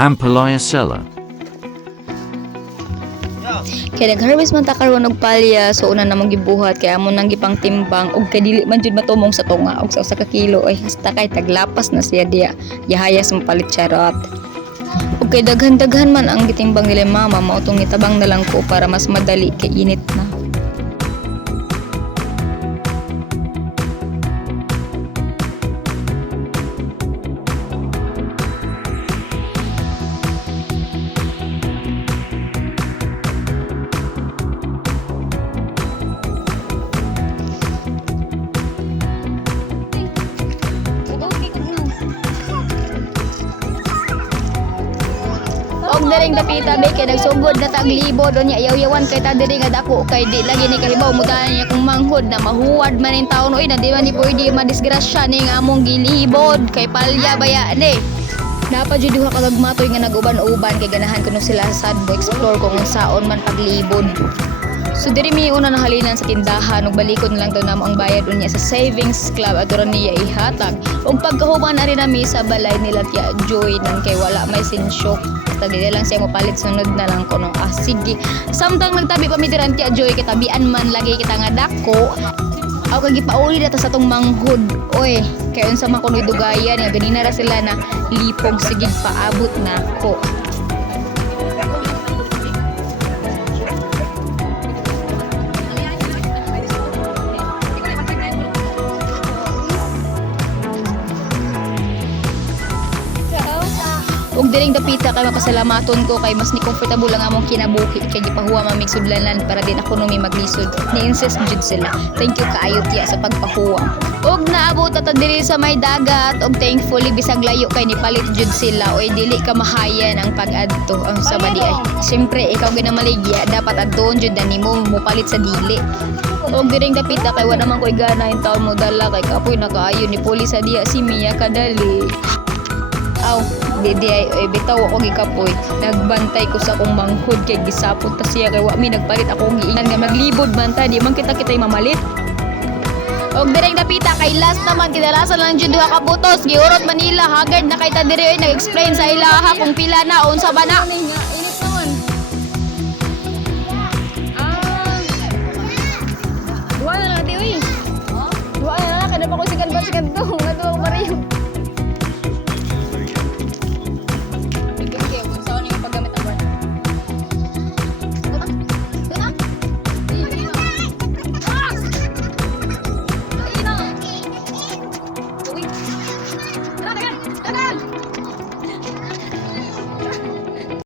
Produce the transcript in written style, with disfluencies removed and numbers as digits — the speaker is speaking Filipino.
Ampalaya Sella. Kaya nag-harvest man ta karon og palya, so una namang gibuhat kaya amo nang gipang timbang og kadili man jud matumong sa tunga og sa usa ka kilo ay hasta kay taglapas na siya diya. Yahayas mo palit charot. Og kay daghan-daghan man ang gitimbang nila mama, mao tong nitabang na lang ko para mas madali kay init na. Og daring dapita be kay nagsugod na taglibo do niya yaw-yawan kay ta diri nga dako kay di lagi ni kahibaw mudahan niya kung manghud na mahuwad man ning taon oy na di man di pwede madisgrasya ning among gilibod kay palya baya ni. Dapat jud duha ka gagmatoy nga nag-uban-uban kay ganahan kuno sila sad mo explore kung unsaon man paglibod. So diri mi una nahalinan sa tindahan ug balikod na lang daw namo ang bayad unya sa savings club adto niya ihatag. Ug pagkahuman na rin nami sa balay nila Tia Joy nang kay wala may sinsyok. Basta di lang siya mo palit sunod na lang kuno. Ah sige. Samtang nagtabi pa mi diran Tia Joy kay tabian man lagi kita nga dako. Aw kay gipauli data sa tong manghud. Oy, kay unsa man kunoy dugayan nga ganina ra sila na lipong sige paabot nako. Ug diring dapita kay mapasalamaton ko kay mas ni comfortable lang among kinabuhi kay gipahuwa mamig sudlanan para din ako numi maglisod. Ni-insist jud sila. Thank you kaayo tiya sa pagpahuwa. Ug naabot ta diri sa may dagat ug thankfully bisag layo kay nipalit jud sila oy dili ka mahayan ang pag-adto ang sa badi ay. Siyempre ikaw ginamaligya dapat adton jud na nimo mopalit sa dili. Og diring dapita kay wa naman koy gana in taon mo dala kay kapoy nakaayo ni pulis sa diya si Mia kadali. Aw, di ay bitaw ako gikapoy. Nagbantay ko sa akong manghud kay gisapot ta siya kay wa mi nagpalit akong giingan nga maglibod man ta di man kita-kitay mamalit. Og direng dapita kay last naman kidalasan lang jud duha ka butos giurot Manila hagard na kay ta diri oy nag-explain sa ilaha kung pila na unsa ba na. Init naman. Duwa na lang ti oy. Duwa na lang kada pa ko sigan to nga duwa ko pareho.